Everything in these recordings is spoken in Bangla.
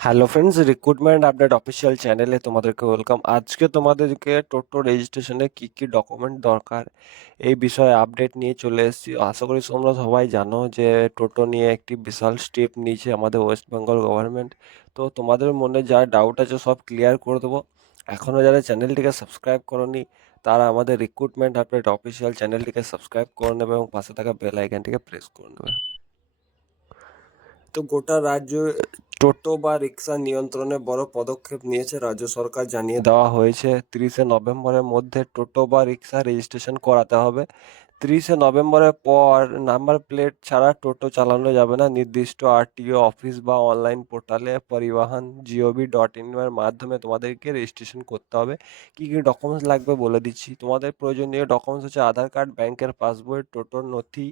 Hello friends recruitment update official চ্যানেলে তোমাদেরকে ওয়েলকাম আজকে তোমাদেরকে টোটো রেজিস্ট্রেশনে কি কি ডকুমেন্ট দরকার এই বিষয়ে আপডেট নিয়ে চলে এসেছি। আশা করি তোমরা সবাই জানো যে টোটো নিয়ে একটি বিশাল স্টেপ নিয়েছে আমাদের ওয়েস্ট বেঙ্গল গভর্নমেন্ট তো তোমাদের মনে যা ডাউট আছে সব ক্লিয়ার করে দেবো। এখনও যারা চ্যানেলটিকে সাবস্ক্রাইব করনি, তারা আমাদের রিক্রুটমেন্ট আপডেট অফিসিয়াল চ্যানেলটিকে সাবস্ক্রাইব করে নেবে এবং পাশে থাকা বেল আইকনটিকে প্রেস করে নেবে। তো গোটা রাজ্য টোটো বা রিক্সা নিয়ন্ত্রণে বড় পদক্ষেপ নিয়েছে রাজ্য সরকার। জানিয়ে দেওয়া হয়েছে, তিরিশে নভেম্বরের মধ্যে টোটো বা রিক্সা রেজিস্ট্রেশন করাতে হবে। তিরিশে নভেম্বরের পর নাম্বার প্লেট ছাড়া টোটো চালানো যাবে না। নির্দিষ্ট আরটিও অফিস বা অনলাইন পোর্টালে পরিবহন জিওভি ডট ইন এর মাধ্যমে তোমাদেরকে রেজিস্ট্রেশন করতে হবে। কী কী ডকুমেন্টস লাগবে বলে দিচ্ছি। তোমাদের প্রয়োজনীয় ডকুমেন্টস হচ্ছে আধার কার্ড, ব্যাংকের পাসবই, টোটোর নথি,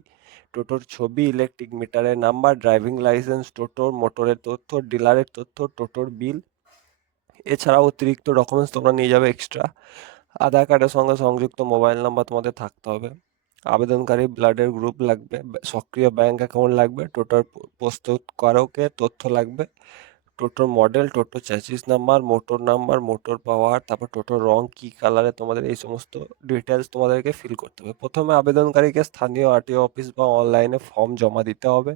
টোটোর ছবি, ইলেকট্রিক মিটারের নাম্বার, ড্রাইভিং লাইসেন্স, টোটোর মোটরের তথ্য, ডিলারের তথ্য, টোটোর বিল। এছাড়াও অতিরিক্ত ডকুমেন্টস তোমরা নিয়ে যাবে এক্সট্রা। আধার কার্ডের সঙ্গে সংযুক্ত মোবাইল নাম্বার তোমাদের থাকতে হবে। আবেদনকারী ব্লাডের গ্রুপ লাগবে সক্রিয় ব্যাংক অ্যাকাউন্ট লাগবে টোটোর প্রস্তুতকারকের তথ্য লাগবে। টোটোর model, toto chassis number, motor number, motor power, তারপর টোটোর রং কী কালারে তোমাদের এই সমস্ত ডিটেলস তোমাদেরকে ফিল করতে হবে। প্রথমে আবেদনকারীকে স্থানীয় আরটিও অফিস বা অনলাইনে ফর্ম জমা দিতে হবে।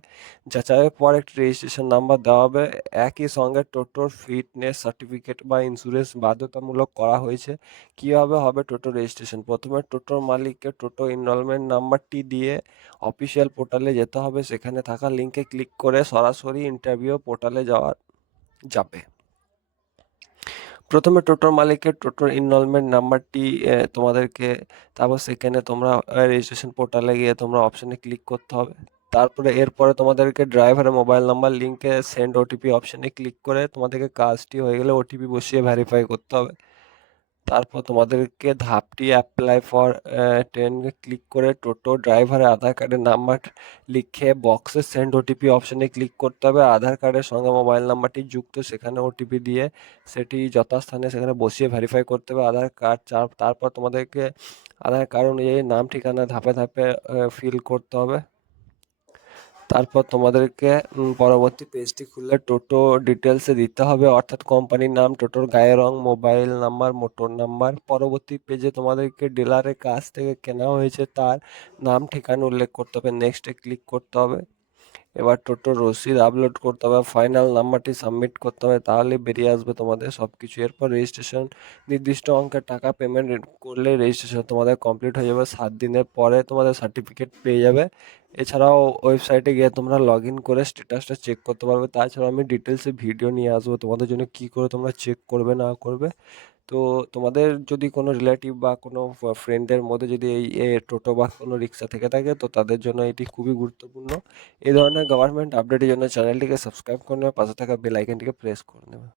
যাচাইয়ের পর একটি রেজিস্ট্রেশন নাম্বার দেওয়া হবে। একই সঙ্গে টোটোর ফিটনেস সার্টিফিকেট বা ইন্স্যুরেন্স বাধ্যতামূলক করা হয়েছে। কীভাবে হবে টোটো রেজিস্ট্রেশন প্রথমে টোটোর মালিককে টোটো ইনরোলমেন্ট নাম্বারটি দিয়ে অফিসিয়াল পোর্টালে যেতে হবে। সেখানে থাকা লিঙ্কে ক্লিক করে সরাসরি ইন্টারভিউ পোর্টালে যাওয়ার যাবে। প্রথমে টোটোর মালিকের টোটোর ইনরোলমেন্ট নাম্বারটি তোমাদেরকে, তারপর সেখানে তোমরা রেজিস্ট্রেশন পোর্টালে গিয়ে তোমরা অপশানে ক্লিক করতে হবে। তারপরে এরপরে তোমাদেরকে ড্রাইভারের মোবাইল নাম্বার লিঙ্কে সেন্ড ওটিপি অপশানে ক্লিক করে তোমাদেরকে কাজটি হয়ে গেলে ওটিপি বসিয়ে ভেরিফাই করতে হবে। তারপর তোমাদেরকে ধাপটি অ্যাপ্লাই ফর ট্রেনকে ক্লিক করে টোটো ড্রাইভারের আধার কার্ডের নাম্বার লিখে বক্সে সেন্ড ওটিপি অপশানে ক্লিক করতে হবে। আধার কার্ডের সঙ্গে মোবাইল নাম্বারটি যুক্ত, সেখানে ওটিপি দিয়ে সেটি যথাস্থানে সেখানে বসিয়ে ভেরিফাই করতে হবে। আধার কার্ড তারপর তোমাদেরকে আধার কার্ড অনুযায়ী নাম, ঠিকানা ধাপে ধাপে ফিল করতে হবে। তারপর তোমাদেরকে পরবর্তী পেজটি খুললে টোটো ডিটেলসে দিতে হবে। অর্থাৎ কোম্পানির নাম টোটোর গায়ে রং মোবাইল নাম্বার মোটর নাম্বার পরবর্তী পেজে তোমাদেরকে ডিলারের কাছ থেকে কেনা হয়েছে তার নাম, ঠিকানা উল্লেখ করতে হবে। নেক্সটে ক্লিক করতে হবে। এবার টোটোর রসিদ আপলোড করতে হবে ফাইনাল নাম্বারটি সাবমিট করতে হবে তাহলে বেরিয়ে আসবে তোমাদের সব কিছু এরপর রেজিস্ট্রেশন নির্দিষ্ট অঙ্কের টাকা পেমেন্ট করলে রেজিস্ট্রেশন তোমাদের কমপ্লিট হয়ে যাবে, সাত দিনের পরে তোমাদের সার্টিফিকেট পেয়ে যাবে। এছাড়াও ওয়েবসাইটে গিয়ে তোমরা লগ ইন করে স্ট্যাটাসটা চেক করতে পারবে। তাছাড়াও আমি ডিটেলসে ভিডিও নিয়ে আসব, তোমাদের জন্য কী করে তোমরা চেক করবে, না করবে। তো তোমাদের যদি কোনো রিলেটিভ বা কোনো ফ্রেন্ডের মধ্যে যদি এই টোটো বা কোনো রিক্সা থেকে থাকে, তো তাদের জন্য এটি খুবই গুরুত্বপূর্ণ। এই ধরনের গভর্নমেন্ট আপডেটের জন্য চ্যানেলটিকে সাবস্ক্রাইব করে নেবে, পাশে থাকা বেল আইকনটিকে প্রেস করে নেবে।